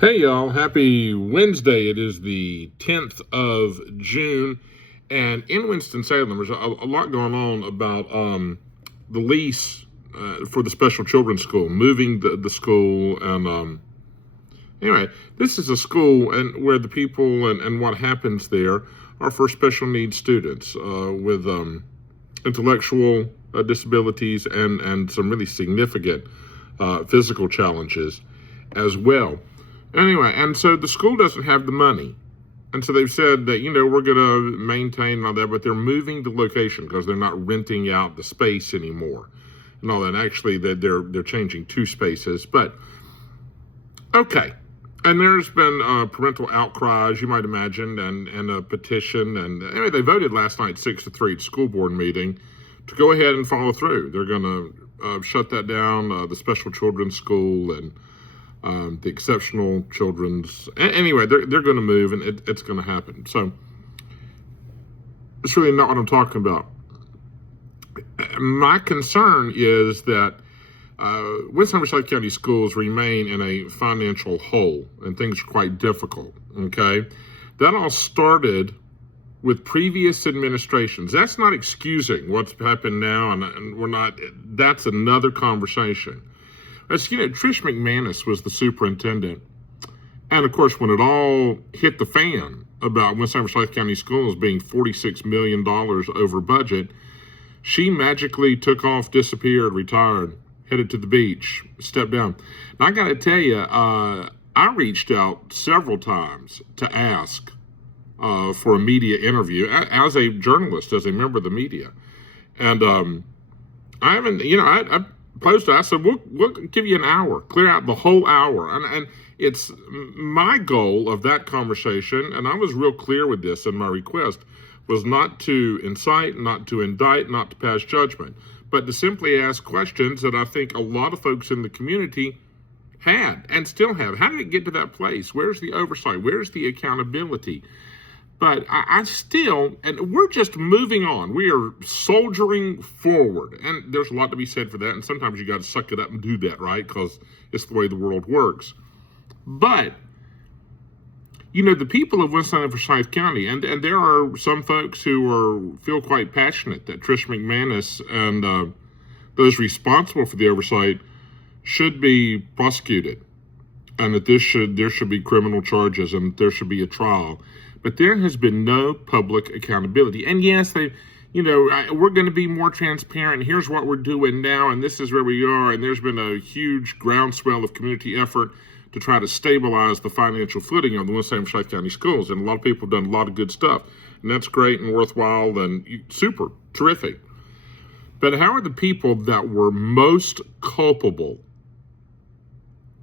Hey y'all, happy Wednesday. It is the 10th of June, and in Winston-Salem, there's a lot going on about the lease for the special children's school, moving the school. And anyway, this is a school and where the people and what happens there are for special needs students with intellectual disabilities and some really significant physical challenges as well. Anyway, and so the school doesn't have the money. And so they've said that, we're going to maintain all that, but they're moving the location because they're not renting out the space anymore and all that. Actually, they're changing two spaces. But, okay. And there's been parental outcry, as you might imagine, and a petition. And anyway, they voted last night 6-3 at school board meeting to go ahead and follow through. They're going to shut that down, the special children's school and the exceptional children's. Anyway, they're going to move, and it's going to happen. So it's really not what I'm talking about. My concern is that Winston-Salem County schools remain in a financial hole, and things are quite difficult. Okay, that all started with previous administrations. That's not excusing what's happened now, and we're not. That's another conversation. Trish McManus was the superintendent. And of course, when it all hit the fan about Winston-Salem County schools being $46 million over budget, she magically took off, disappeared, retired, headed to the beach, stepped down. Now, I got to tell you, I reached out several times to ask for a media interview as a journalist, as a member of the media. And I haven't, I posted, I said, we'll give you an hour, clear out the whole hour. And it's my goal of that conversation, and I was real clear with this in my request, was not to incite, not to indict, not to pass judgment, but to simply ask questions that I think a lot of folks in the community had and still have. How did it get to that place? Where's the oversight? Where's the accountability? But I still, and we're just moving on. We are soldiering forward. And there's a lot to be said for that. And sometimes you got to suck it up and do that, right? Because it's the way the world works. But, the people of Winston-Salem County, and there are some folks who feel quite passionate that Trish McManus and those responsible for the oversight should be prosecuted. And that there should be criminal charges and there should be a trial. But there has been no public accountability. And yes, we're going to be more transparent. Here's what we're doing now, and this is where we are. And there's been a huge groundswell of community effort to try to stabilize the financial footing of the Winston-Salem County schools. And a lot of people have done a lot of good stuff. And that's great and worthwhile and super, terrific. But how are the people that were most culpable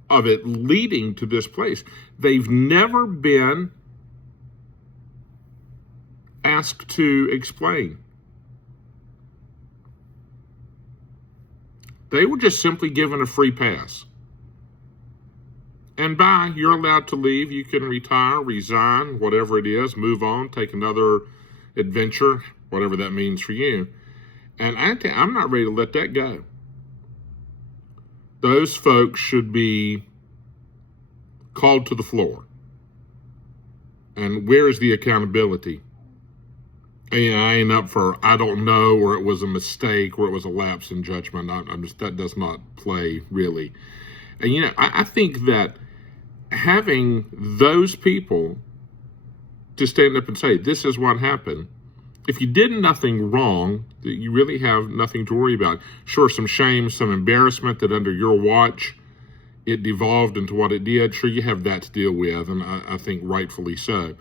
of it leading to this place? They've never been asked to explain. They were just simply given a free pass. And you're allowed to leave. You can retire, resign, whatever it is, move on, take another adventure, whatever that means for you. And I'm not ready to let that go. Those folks should be called to the floor. And where is the accountability? And I ain't up for, I don't know, or it was a mistake, or it was a lapse in judgment. That does not play, really. And, I think that having those people to stand up and say, this is what happened, if you did nothing wrong, you really have nothing to worry about. Sure, some shame, some embarrassment that under your watch, it devolved into what it did. Sure, you have that to deal with, and I think rightfully so.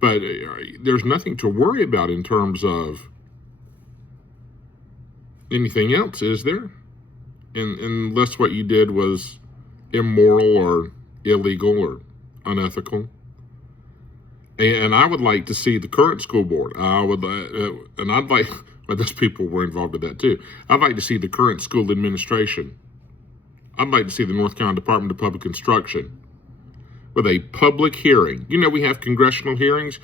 But there's nothing to worry about in terms of anything else, is there? Unless what you did was immoral or illegal or unethical. And I would like to see the current school board. I'd like, but those people were involved with that too. I'd like to see the current school administration. I'd like to see the North Carolina Department of Public Instruction with a public hearing. We have congressional hearings.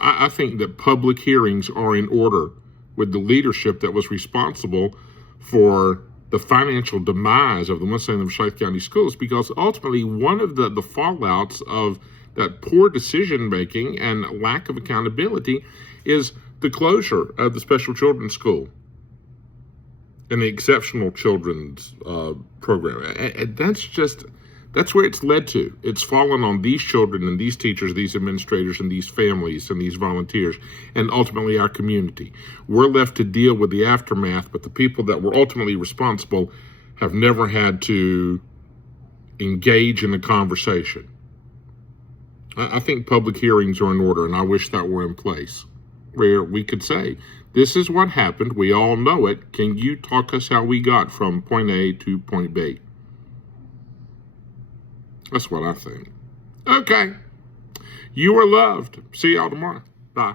I think that public hearings are in order with the leadership that was responsible for the financial demise of the Winston-Salem Forsyth County Schools, because ultimately one of the fallouts of that poor decision making and lack of accountability is the closure of the special children's school and the exceptional children's program. And that's where it's led to. It's fallen on these children and these teachers, these administrators and these families and these volunteers, and ultimately our community. We're left to deal with the aftermath, but the people that were ultimately responsible have never had to engage in the conversation. I think public hearings are in order, and I wish that were in place, where we could say, this is what happened. We all know it. Can you talk us how we got from point A to point B? That's what I think. Okay. You are loved. See y'all tomorrow. Bye.